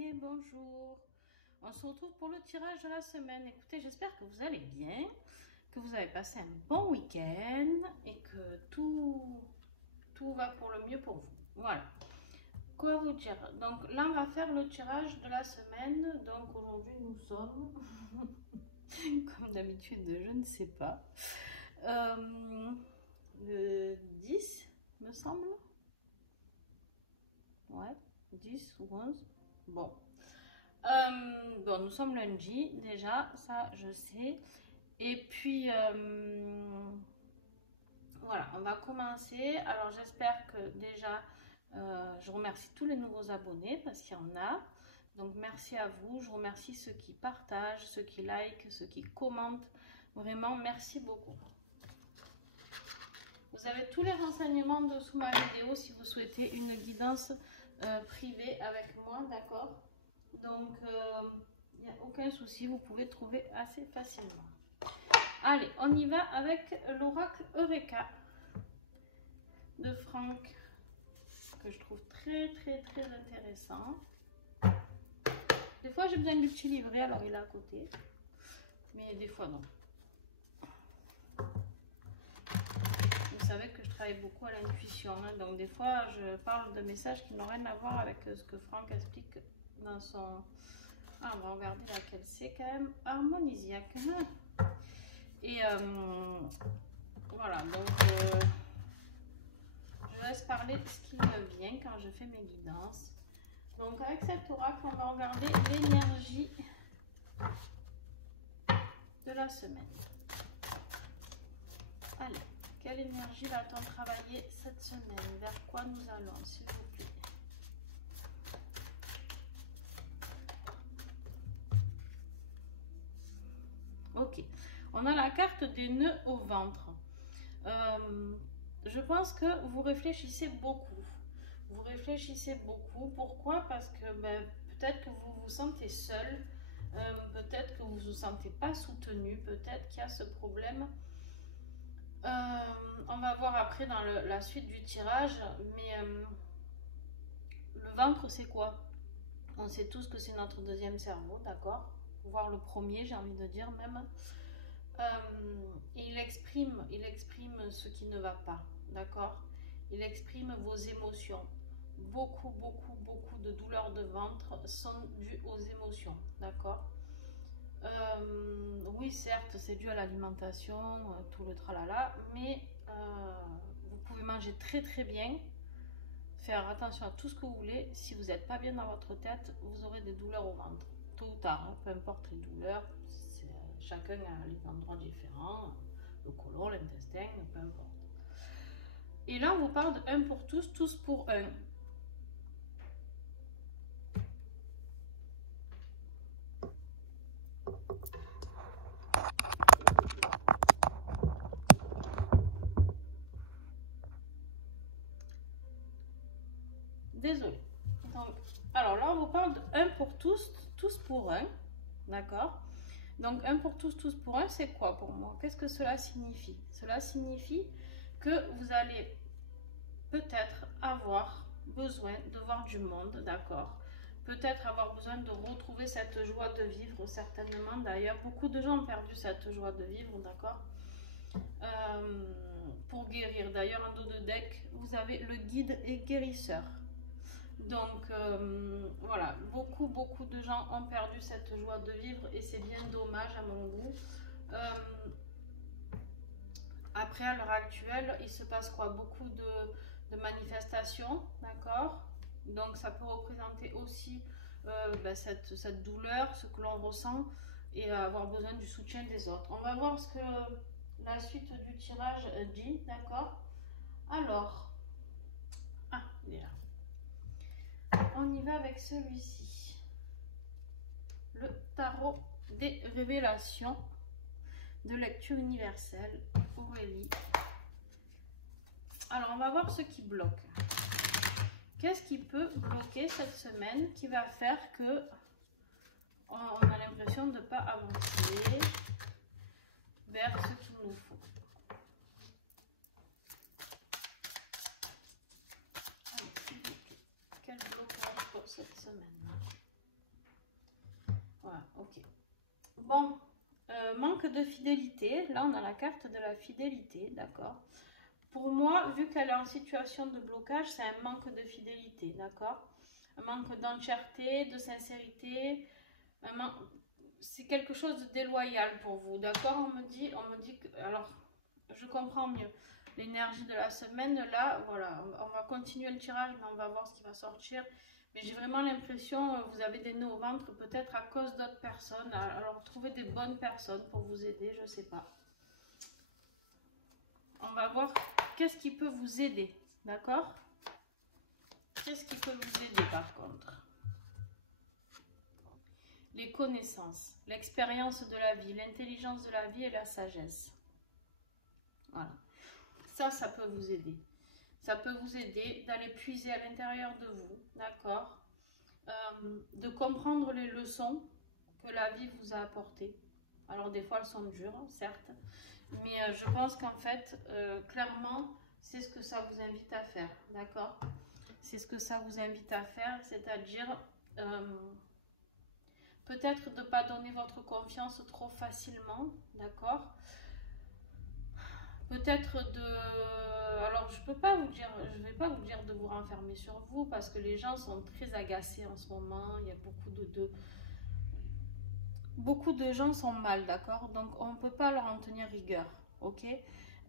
Allez, bonjour. On se retrouve pour le tirage de la semaine. Écoutez, j'espère que vous allez bien, que vous avez passé un bon week-end et que tout va pour le mieux pour vous. Voilà. Quoi vous dire? Donc là, on va faire le tirage de la semaine. Donc aujourd'hui, nous sommes, comme d'habitude, je ne sais pas, le 10, me semble. Ouais, 10 ou 11. Bon. Bon, nous sommes lundi, déjà, ça je sais. Et puis, voilà, on va commencer. Alors, j'espère que déjà, je remercie tous les nouveaux abonnés parce qu'il y en a. Donc, merci à vous. Je remercie ceux qui partagent, ceux qui likent, ceux qui commentent. Vraiment, merci beaucoup. Vous avez tous les renseignements dessous ma vidéo si vous souhaitez une guidance privée avec moi, d'accord? Donc, il n'y a aucun souci, vous pouvez trouver assez facilement. Allez, on y va avec l'oracle Eureka de Franck, que je trouve très intéressant. Des fois, j'ai besoin du petit livret, alors il est à côté. Mais des fois, non. Vous savez que je travaille beaucoup à l'intuition, hein, donc des fois, je parle de messages qui n'ont rien à voir avec ce que Franck explique dans son... Ah, on va regarder laquelle c'est quand même harmonisiaque. Et voilà, donc je laisse parler ce qui me vient quand je fais mes guidances. Donc avec cet oracle, on va regarder l'énergie de la semaine. Allez, quelle énergie va-t-on travailler cette semaine? Vers quoi nous allons, s'il vous plaît? Ok, on a la carte des nœuds au ventre. Je pense que vous réfléchissez beaucoup. Vous réfléchissez beaucoup. Pourquoi? Parce que peut-être que vous vous sentez seul. Peut-être que vous ne vous sentez pas soutenu. Peut-être qu'il y a ce problème. On va voir après dans la suite du tirage. Mais le ventre, c'est quoi? On sait tous que c'est notre deuxième cerveau, d'accord? Voire le premier, j'ai envie de dire même. Il exprime ce qui ne va pas, d'accord? Il exprime vos émotions. Beaucoup de douleurs de ventre sont dues aux émotions, d'accord? Oui, certes, c'est dû à l'alimentation, tout le tralala, mais vous pouvez manger très bien, faire attention à tout ce que vous voulez. Si vous n'êtes pas bien dans votre tête, vous aurez des douleurs au ventre. Tôt ou tard, hein, peu importe les douleurs, chacun a les endroits différents, le côlon, l'intestin, peu importe. Et là, on vous parle de 1 pour tous, tous pour un. Désolée. Donc, alors là, on vous parle de 1 pour tous, tous pour un. D'accord? Donc, 1 pour tous, tous pour un, c'est quoi pour moi? Qu'est-ce que cela signifie? Cela signifie que vous allez peut-être avoir besoin de voir du monde, d'accord? Peut-être avoir besoin de retrouver cette joie de vivre, certainement. D'ailleurs, beaucoup de gens ont perdu cette joie de vivre, d'accord? Pour guérir. D'ailleurs, en dos de deck, vous avez le guide et guérisseur. Donc voilà, beaucoup de gens ont perdu cette joie de vivre et c'est bien dommage à mon goût. Après, à l'heure actuelle, il se passe quoi? Beaucoup de manifestations, d'accord? Donc ça peut représenter aussi cette douleur, ce que l'on ressent et avoir besoin du soutien des autres. On va voir ce que la suite du tirage dit, d'accord? Alors, ah, il est là. On y va avec celui-ci. Le tarot des révélations de lecture universelle, Aurélie. Alors, on va voir ce qui bloque. Qu'est-ce qui peut bloquer cette semaine qui va faire que on a l'impression de ne pas avancer vers ce qu'il nous faut? Allez, quel blocage pour cette semaine? Voilà, ok. Bon, manque de fidélité. Là, on a la carte de la fidélité, d'accord. Pour moi, vu qu'elle est en situation de blocage, c'est un manque de fidélité, d'accord. Un manque d'entièreté, de sincérité. C'est quelque chose de déloyal pour vous, d'accord. On me dit que... Alors, je comprends mieux. L'énergie de la semaine, là, voilà. On va continuer le tirage, mais on va voir ce qui va sortir. Mais j'ai vraiment l'impression, vous avez des nœuds au ventre, peut-être à cause d'autres personnes. Alors, trouvez des bonnes personnes pour vous aider, je sais pas. On va voir qu'est-ce qui peut vous aider, d'accord? Qu'est-ce qui peut vous aider par contre? Les connaissances, l'expérience de la vie, l'intelligence de la vie et la sagesse. Voilà. Ça peut vous aider. Ça peut vous aider d'aller puiser à l'intérieur de vous, d'accord? De comprendre les leçons que la vie vous a apportées. Alors des fois elles sont dures, certes, mais je pense qu'en fait, clairement, c'est ce que ça vous invite à faire, d'accord? C'est ce que ça vous invite à faire, c'est-à-dire peut-être de ne pas donner votre confiance trop facilement, d'accord? Peut-être de... Alors je peux pas vous dire, je vais pas vous dire de vous renfermer sur vous parce que les gens sont très agacés en ce moment, il y a beaucoup de gens sont mal, d'accord? Donc on ne peut pas leur en tenir rigueur, ok?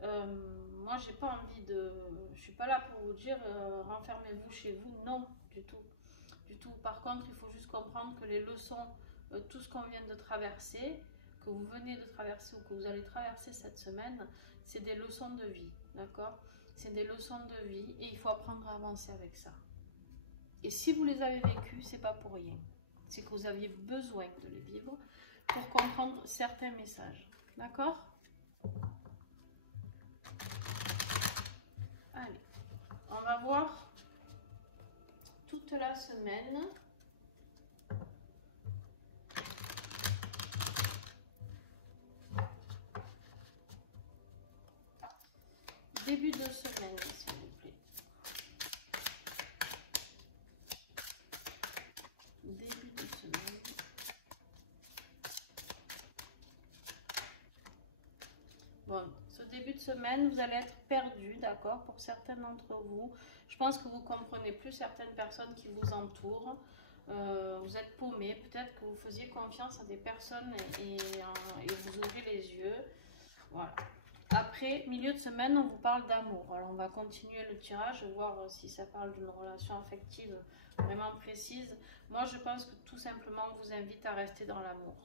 Moi j'ai pas envie de... Je suis pas là pour vous dire renfermez-vous chez vous, non, du tout. Du tout. Par contre, il faut juste comprendre que les leçons, tout ce qu'on vient de traverser, que vous venez de traverser ou que vous allez traverser cette semaine, c'est des leçons de vie, d'accord? C'est des leçons de vie et il faut apprendre à avancer avec ça. Et si vous les avez vécues, c'est pas pour rien. C'est que vous aviez besoin de les vivre pour comprendre certains messages, d'accord? Allez, on va voir toute la semaine. Début de semaine, s'il vous plaît. Début de semaine. Bon, ce début de semaine, vous allez être perdu, d'accord, pour certains d'entre vous. Je pense que vous comprenez plus certaines personnes qui vous entourent. Vous êtes paumé. Peut-être que vous faisiez confiance à des personnes et vous ouvrez les yeux. Voilà. Après, milieu de semaine, on vous parle d'amour. Alors, on va continuer le tirage, voir si ça parle d'une relation affective vraiment précise. Moi, je pense que tout simplement, on vous invite à rester dans l'amour.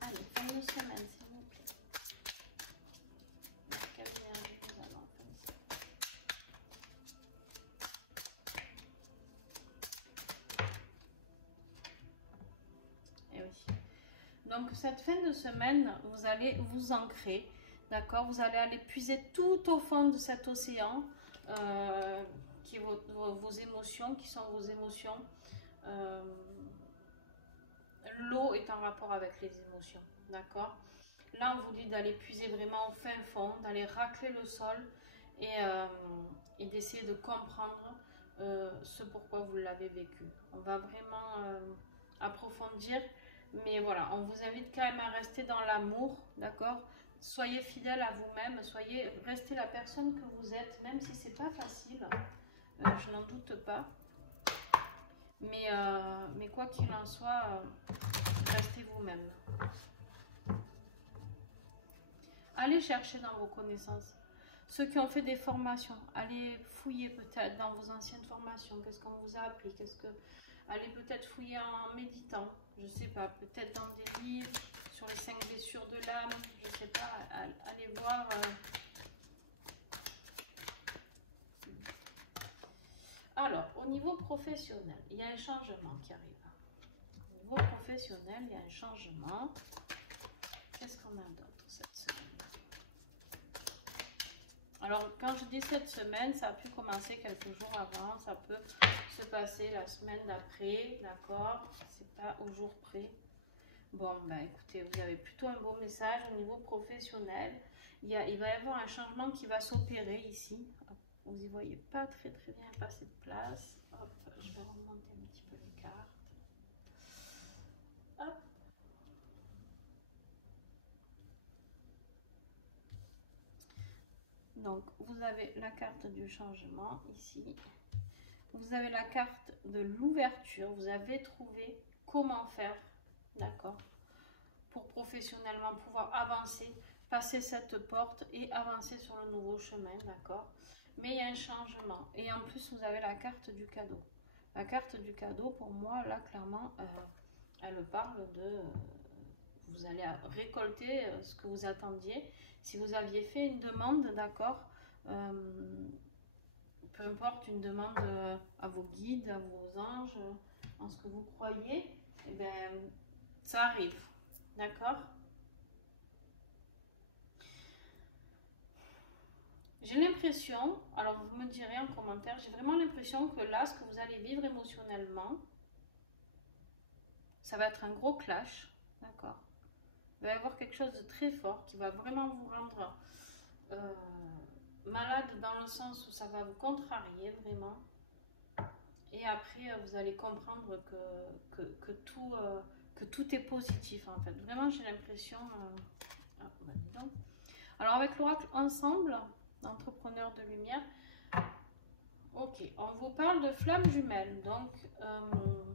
Allez, fin de semaine, s'il vous plaît. Quelle énergie nous allons en fin de semaine. Et oui. Donc, cette fin de semaine, vous allez vous ancrer, d'accord? Vous allez aller puiser tout au fond de cet océan, qui est vos émotions, qui sont vos émotions. L'eau est en rapport avec les émotions, d'accord? Là, on vous dit d'aller puiser vraiment au fin fond, d'aller racler le sol et d'essayer de comprendre ce pourquoi vous l'avez vécu. On va vraiment approfondir, mais voilà, on vous invite quand même à rester dans l'amour, d'accord? Soyez fidèle à vous-même, restez la personne que vous êtes, même si c'est pas facile, je n'en doute pas. Mais quoi qu'il en soit, restez vous-même. Allez chercher dans vos connaissances. Ceux qui ont fait des formations, allez fouiller peut-être dans vos anciennes formations. Qu'est-ce qu'on vous a appris? Allez peut-être fouiller en méditant. Je sais pas, peut-être dans des livres sur les 5 blessures de l'âme. Je sais pas, allez voir. Alors, au niveau professionnel, il y a un changement qui arrive. Au niveau professionnel, il y a un changement. Qu'est-ce qu'on a d'autre cette semaine? Alors, quand je dis cette semaine, ça a pu commencer quelques jours avant, ça peut se passer la semaine d'après, d'accord? C'est pas au jour près. Bon, bah écoutez, vous avez plutôt un beau message au niveau professionnel. Il va y avoir un changement qui va s'opérer ici. Hop, vous y voyez pas très bien passer de place. Hop, je vais remonter un petit peu les cartes. Hop. Donc, vous avez la carte du changement ici. Vous avez la carte de l'ouverture. Vous avez trouvé comment faire, d'accord, pour professionnellement pouvoir avancer, passer cette porte et avancer sur le nouveau chemin, d'accord. Mais il y a un changement. Et en plus, vous avez la carte du cadeau. La carte du cadeau, pour moi, là, clairement, elle parle de... vous allez récolter ce que vous attendiez. Si vous aviez fait une demande, d'accord, peu importe, une demande à vos guides, à vos anges, en ce que vous croyez, eh bien, ça arrive, d'accord. J'ai l'impression, alors vous me direz en commentaire, j'ai vraiment l'impression que là, ce que vous allez vivre émotionnellement, ça va être un gros clash, d'accord. Il va y avoir quelque chose de très fort qui va vraiment vous rendre malade dans le sens où ça va vous contrarier vraiment. Et après, vous allez comprendre que tout est positif en fait. Vraiment, j'ai l'impression... Ah, bah, dis donc. Alors avec l'oracle Ensemble, entrepreneur de lumière, ok, on vous parle de flammes jumelles. Donc,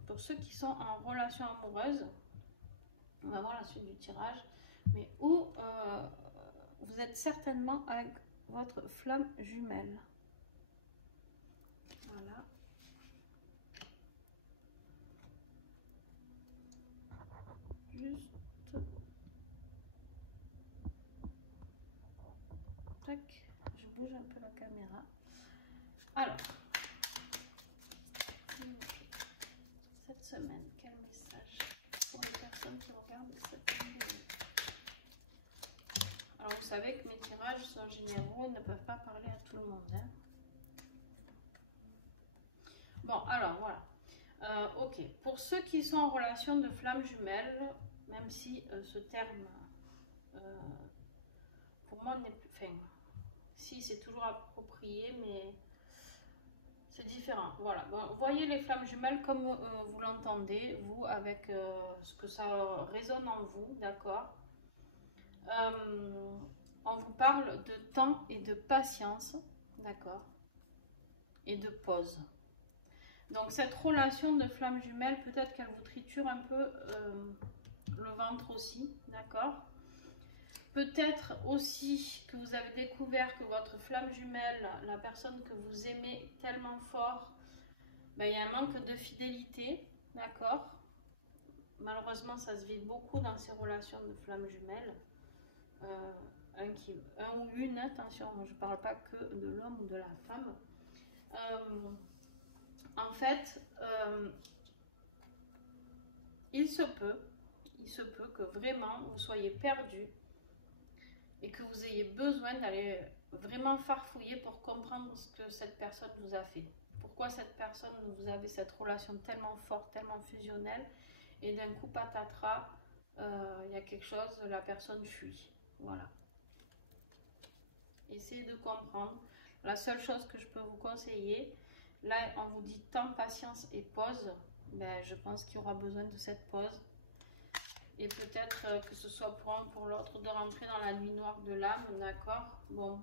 pour ceux qui sont en relation amoureuse, on va voir la suite du tirage, mais où vous êtes certainement avec votre flamme jumelle. Voilà. Juste... tac, je bouge un peu la caméra. Alors, cette semaine, quel message pour les personnes qui regardent cette vidéo? Alors, vous savez que mes tirages sont généraux, ne peuvent pas parler à tout le monde. Hein. Bon, alors, voilà. Ok, pour ceux qui sont en relation de flamme jumelle, même si ce terme, pour moi, n'est plus... Enfin, si, c'est toujours approprié, mais... c'est différent, voilà. Bon, voyez les flammes jumelles comme vous l'entendez, vous, avec ce que ça résonne en vous, d'accord. On vous parle de temps et de patience, d'accord, et de pause. Donc cette relation de flamme jumelle, peut-être qu'elle vous triture un peu le ventre aussi, d'accord. Peut-être aussi que vous avez découvert que votre flamme jumelle, la personne que vous aimez tellement fort, ben, il y a un manque de fidélité, d'accord. Malheureusement, ça se vit beaucoup dans ces relations de flamme jumelle. Un ou une, attention, moi je ne parle pas que de l'homme ou de la femme. En fait, il se peut que vraiment vous soyez perdu et que vous ayez besoin d'aller vraiment farfouiller pour comprendre ce que cette personne vous a fait. Pourquoi cette personne, vous avez cette relation tellement forte, tellement fusionnelle, et d'un coup, patatras, il y a quelque chose, la personne fuit. Voilà. Essayez de comprendre. La seule chose que je peux vous conseiller, là, on vous dit temps, patience et pause. Ben, je pense qu'il y aura besoin de cette pause. Et peut-être que ce soit pour un ou pour l'autre de rentrer dans la nuit noire de l'âme, d'accord. Bon,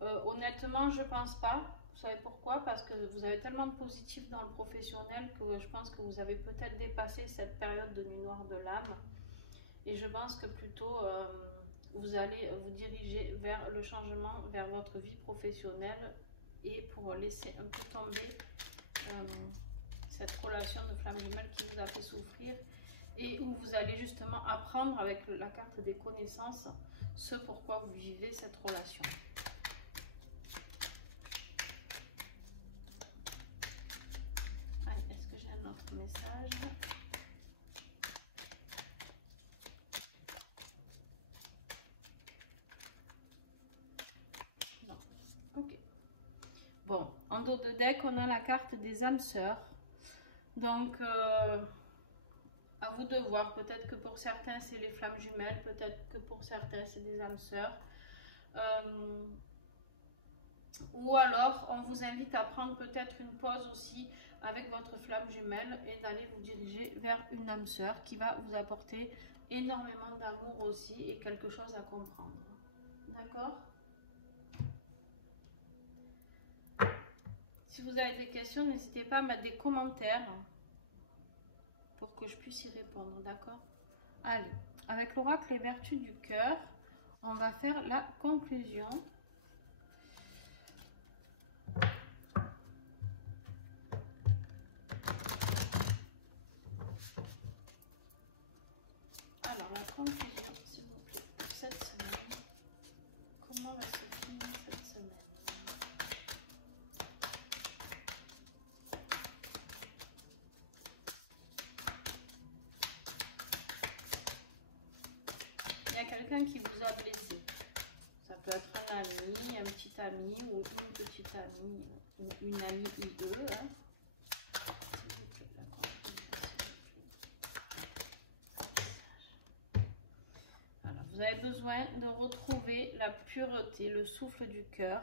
honnêtement, je pense pas. Vous savez pourquoi? Parce que vous avez tellement de positif dans le professionnel que je pense que vous avez peut-être dépassé cette période de nuit noire de l'âme. Et je pense que plutôt vous allez vous diriger vers le changement, vers votre vie professionnelle, et pour laisser un peu tomber cette relation de flamme jumelle qui vous a fait souffrir, et où vous allez justement apprendre avec la carte des connaissances ce pourquoi vous vivez cette relation. Est-ce que j'ai un autre message? Non. dos de deck, on a la carte des âmes sœurs. Donc, à vous de voir. Peut-être que pour certains, c'est les flammes jumelles. Peut-être que pour certains, c'est des âmes sœurs. Ou alors, on vous invite à prendre peut-être une pause aussi avec votre flamme jumelle et d'aller vous diriger vers une âme sœur qui va vous apporter énormément d'amour aussi et quelque chose à comprendre. D'accord? Si vous avez des questions, n'hésitez pas à mettre des commentaires pour que je puisse y répondre. D'accord? Allez, avec l'oracle Les Vertus du cœur, on va faire la conclusion. Alors, la conclusion, s'il vous plaît, pour cette semaine. Comment va se finir cette semaine? Il y a quelqu'un qui vous a blessé. Ça peut être un ami, un petit ami ou une petite amie ou une amie IE. Hein. Vous avez besoin de retrouver la pureté, le souffle du cœur,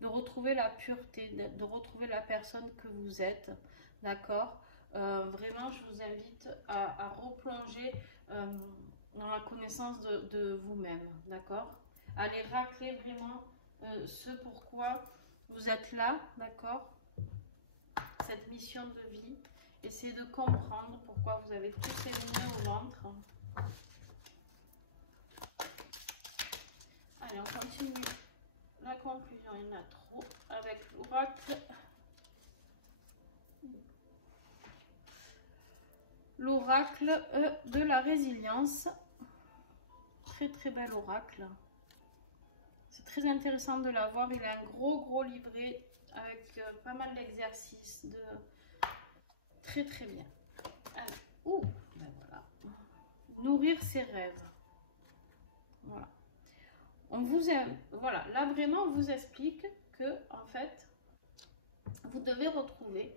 de retrouver la pureté, de retrouver la personne que vous êtes, d'accord? Vraiment, je vous invite à replonger dans la connaissance de vous-même, d'accord? Allez racler vraiment ce pourquoi vous êtes là, d'accord? Cette mission de vie. Essayez de comprendre pourquoi vous avez tous ces nœuds au ventre. Allez, on continue la conclusion, il y en a trop, avec l'oracle. L'oracle de la résilience. Très très bel oracle. C'est très intéressant de l'avoir. Il a un gros livret avec pas mal d'exercices. Très très bien. Allez. Ben voilà. Nourrir ses rêves. Voilà. On vous aime. Voilà, là vraiment on vous explique que en fait vous devez retrouver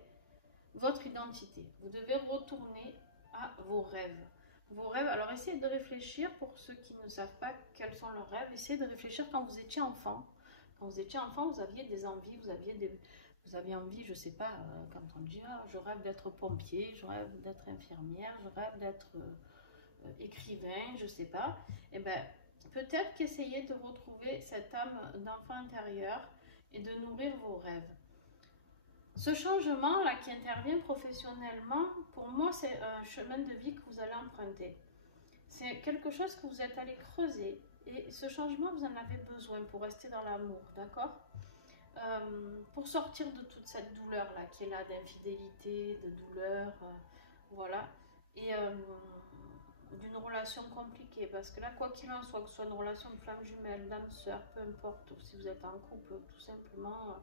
votre identité. Vous devez retourner à vos rêves. Vos rêves, alors essayez de réfléchir pour ceux qui ne savent pas quels sont leurs rêves. Essayez de réfléchir quand vous étiez enfant. Quand vous étiez enfant, vous aviez des envies, vous aviez envie, je sais pas, quand on dit je rêve d'être pompier, je rêve d'être infirmière, je rêve d'être écrivain, je sais pas. Et ben peut-être qu'essayez de retrouver cette âme d'enfant intérieur et de nourrir vos rêves. Ce changement-là qui intervient professionnellement, pour moi, c'est un chemin de vie que vous allez emprunter. C'est quelque chose que vous êtes allé creuser. Et ce changement, vous en avez besoin pour rester dans l'amour, d'accord? Pour sortir de toute cette douleur-là qui est là, d'infidélité, de douleur, voilà. Et d'une relation compliquée, parce que là, quoi qu'il en soit, que ce soit une relation de flamme jumelle, d'âme sœur, peu importe, ou si vous êtes en couple, tout simplement,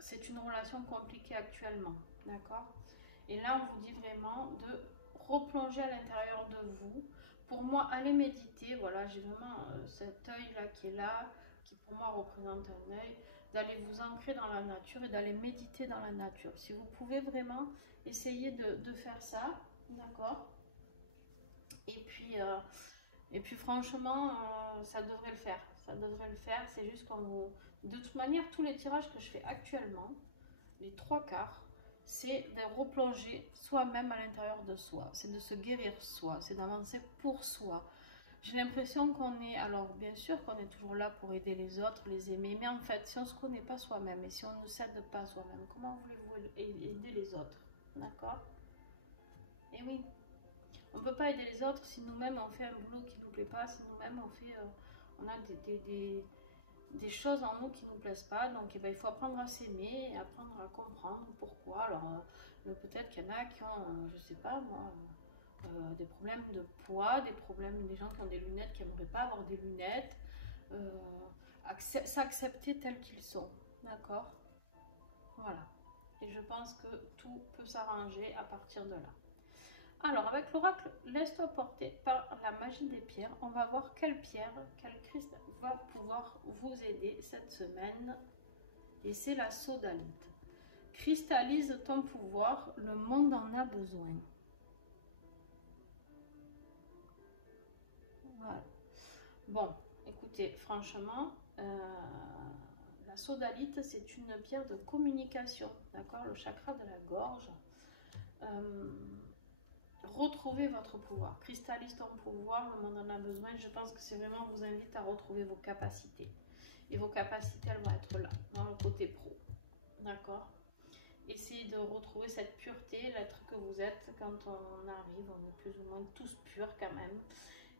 c'est une relation compliquée actuellement, d'accord? Et là, on vous dit vraiment de replonger à l'intérieur de vous. Pour moi, allez méditer, voilà, j'ai vraiment cet œil-là qui est là, qui pour moi représente un œil, d'aller vous ancrer dans la nature et d'aller méditer dans la nature. Si vous pouvez vraiment essayer de faire ça, d'accord? Et puis franchement, ça devrait le faire. Ça devrait le faire. C'est juste qu'on vous... De toute manière, tous les tirages que je fais actuellement, les 3/4, c'est de replonger soi-même à l'intérieur de soi. C'est de se guérir soi. C'est d'avancer pour soi. J'ai l'impression qu'on est... Alors, bien sûr qu'on est toujours là pour aider les autres, les aimer. Mais en fait, si on ne se connaît pas soi-même et si on ne s'aide pas soi-même, comment voulez-vous aider les autres? D'accord? Et oui. On ne peut pas aider les autres si nous-mêmes on fait un boulot qui ne nous plaît pas, si nous-mêmes on a des choses en nous qui ne nous plaisent pas. Donc eh ben, il faut apprendre à s'aimer et apprendre à comprendre pourquoi. Alors peut-être qu'il y en a qui ont, je sais pas moi, des problèmes de poids, des gens qui ont des lunettes qui n'aimeraient pas avoir des lunettes. S'accepter tels qu'ils sont, d'accord? Voilà. Et je pense que tout peut s'arranger à partir de là. Alors, avec l'oracle, laisse-toi porter par la magie des pierres. On va voir quelle pierre, quel cristal va pouvoir vous aider cette semaine. et c'est la sodalite. Cristallise ton pouvoir, le monde en a besoin. Voilà. Bon, écoutez, franchement, la sodalite, c'est une pierre de communication, d'accord? Le chakra de la gorge. Retrouvez votre pouvoir, cristallise ton pouvoir, le monde en a besoin. Je pense que c'est vraiment, vous invite à retrouver vos capacités. Et vos capacités, elles vont être là, dans le côté pro, d'accord? Essayez de retrouver cette pureté, l'être que vous êtes. Quand on arrive, on est plus ou moins tous purs quand même.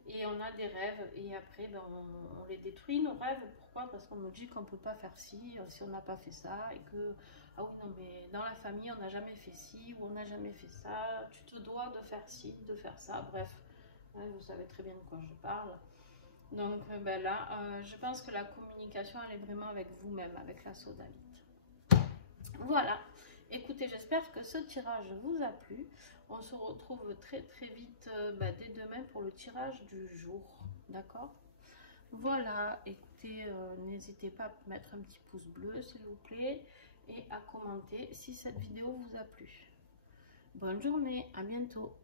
Et on a des rêves, et après ben, on les détruit, nos rêves. Pourquoi? Parce qu'on nous dit qu'on ne peut pas faire ci, si on n'a pas fait ça, et que, ah oui, non, mais dans la famille, on n'a jamais fait ci, ou on n'a jamais fait ça, tu te dois de faire ci, de faire ça, bref, ouais, vous savez très bien de quoi je parle. Donc ben là, je pense que la communication, elle est vraiment avec vous-même, avec la sodalite. Voilà. Écoutez, j'espère que ce tirage vous a plu. On se retrouve très très vite dès demain pour le tirage du jour. D'accord? Voilà, écoutez, n'hésitez pas à mettre un petit pouce bleu s'il vous plaît et à commenter si cette vidéo vous a plu. Bonne journée, à bientôt.